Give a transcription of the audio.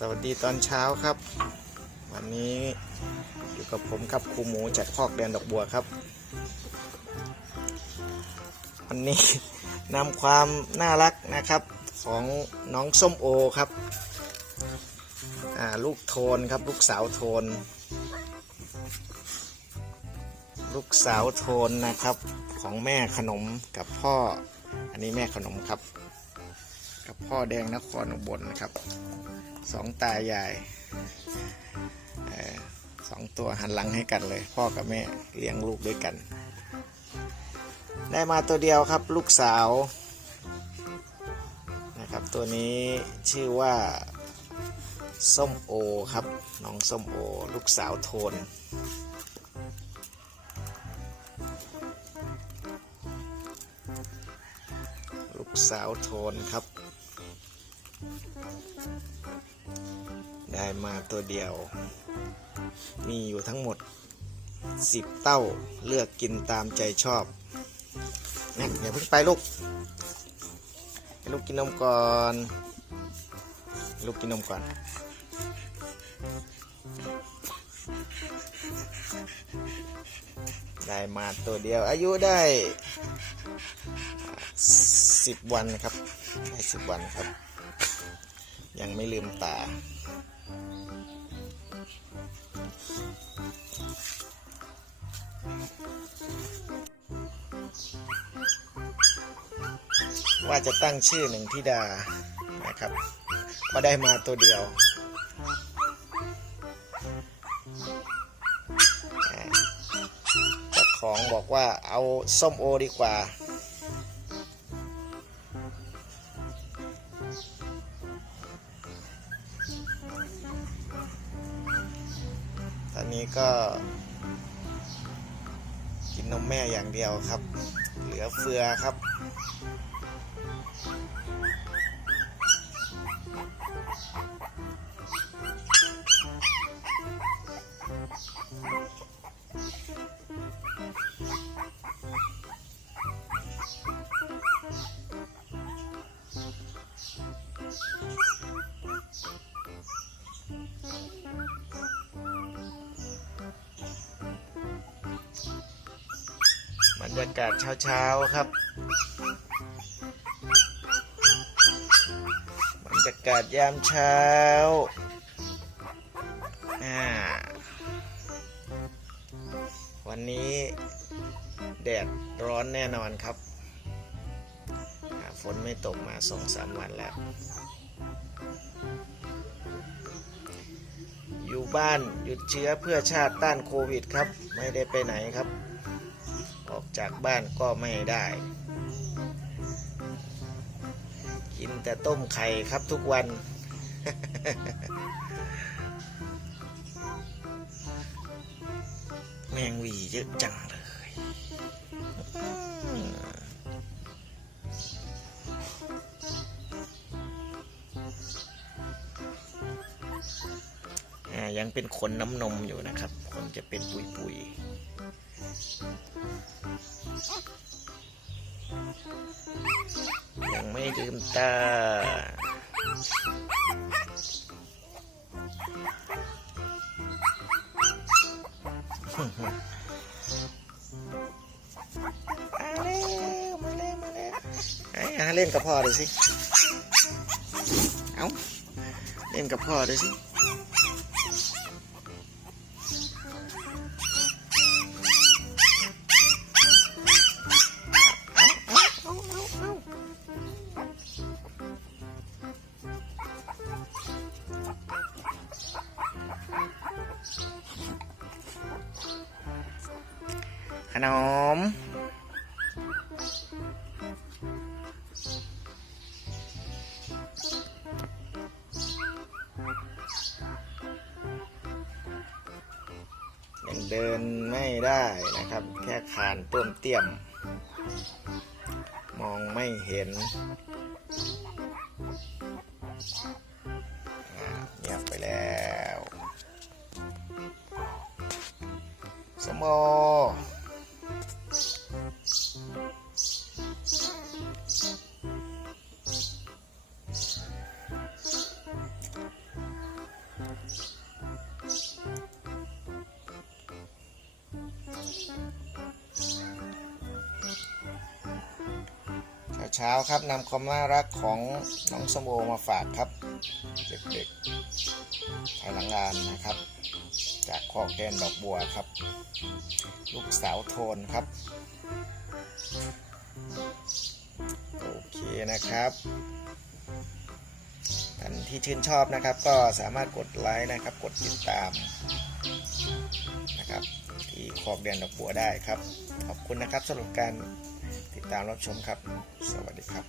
สวัสดีตอนเช้าครับ วันนี้อยู่กับผมครับครูหมูจากคอกแดนดอกบัวครับ วันนี้นำความน่ารักนะครับของน้องส้มโอครับลูกโทนครับ ลูกสาวโทน ลูกสาวโทนนะครับของแม่ขนมกับพ่อ อันนี้แม่ขนมครับ กับพ่อแดงนครอุบลนะครับสองตายายเอ่อสองตัวหันหลังให้กันเลย พ่อกับแม่เลี้ยงลูกด้วยกัน ได้มาตัวเดียวครับลูกสาวนะครับตัวนี้ชื่อว่าส้มโอครับน้องส้มโอ ลูกสาวโทนลูกสาวโทนครับ ได้มาตัวเดียว มีอยู่ทั้งหมด 10 เต้าเลือกกินตามใจชอบนะอย่าเพิ่งไปลูกให้ลูกกินนมก่อนลูกกินนมก่อน ได้มาตัวเดียวอายุได้สิบวันครับได้สิบวันครับ ยังไม่ลืมตา ว่าจะตั้งชื่อหนึ่งธิดานะครับ ก็ได้มาตัวเดียว ของบอกว่าเอาส้มโอดีกว่า นนี้ก็ กินนมแม่อย่างเดียวครับ เหลือเฟือครับ รรยากาศเช้าๆครับบรรยากาศยามเช้าวันนี้แดดร้อนแน่นอนครับ ฝนไม่ตกมาสองสามวันแล้ว อยู่บ้านหยุดเชื้อเพื่อชาติต้านโควิดครับ ไม่ได้ไปไหนครับ ออกจากบ้านก็ไม่ได้ กินแต่ต้มไข่ครับทุกวัน แมงวีเยอะจังเลย ยังเป็นขนน้ำนมอยู่นะครับ ขนจะเป็นปุยปุยๆ ยังไม่ลืมตามาแล้วมาแล้วมาแล้วไอ้หาเล่นกับพ่อดูสิ เอาเล่นกับพ่อดูสิ นม ยังเดินไม่ได้นะครับ แค่คานต้มเตี้ยม มองไม่เห็นอ่าเงียบไปแล้ว สมโอ เช้าครับนำความน่ารักของน้องสมโอมาฝากครับ เด็กๆภายหลังงานนะครับ จากคอกแดนดอกบัวครับ ลูกสาวโทนครับ โอเคนะครับท่านที่ชื่นชอบนะครับ ก็สามารถกดไลค์นะครับ กดติดตามนะครับ ที่คอกแดนดอกบัวได้ครับ ขอบคุณนะครับสำหรับการ ดตามรับชมครับ สวัสดีครับ